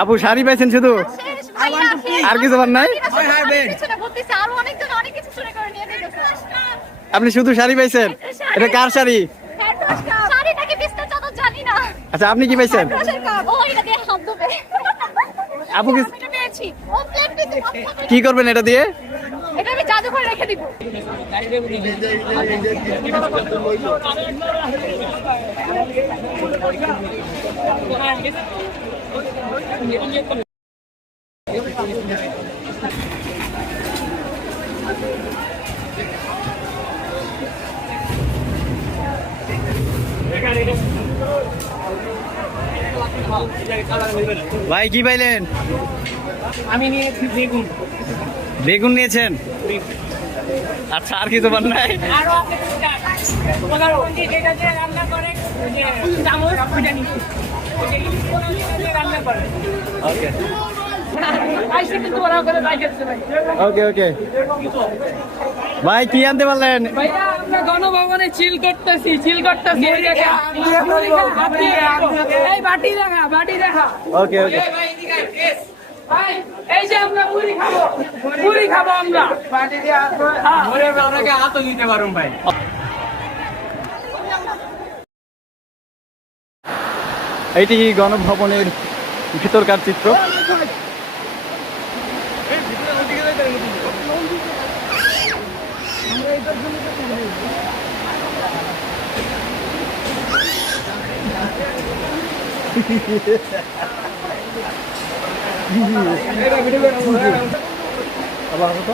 আপু শাড়ি পাইছেন শুধু? আর কিছু পান নাই? আপনি শুধু শাড়ি পাইছেন? এটা কার শাড়ি? আচ্ছা আপনি কি পাইছেন? আপু কি- ও কি করবেন এটা দিয়ে? এটা আমি জাদু করে রেখে দিব। ভাই কি পাইলেন? আমি নিয়েছি বেগুন। বেগুন নিয়েছেন? আচ্ছা আর নাই? ওরা করে পাইছে ভাই ওকে ওকে। ভাই কি আনতে পারলেন? গণভবনে চিল করতেছি চিল করতেছি বাটি দেখা বাটি দেখা। ওকে ওকে। এই এদিকে ভাই, এই যে আমরা মুড়ি খাব মুড়ি খাব আমরা। বাটি দিয়ে এইটি গণভবনের ভিতরকার চিত্র। আবার আসো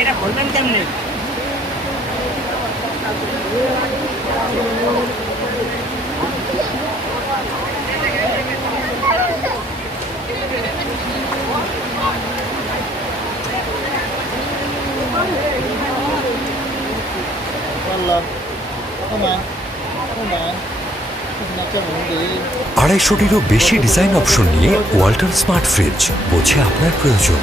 এটা বলবেন কেমনে? আড়াইশোটিরও বেশি ডিজাইন অপশন নিয়ে ওয়াল্টন স্মার্ট ফ্রিজ বোঝে আপনার প্রয়োজন।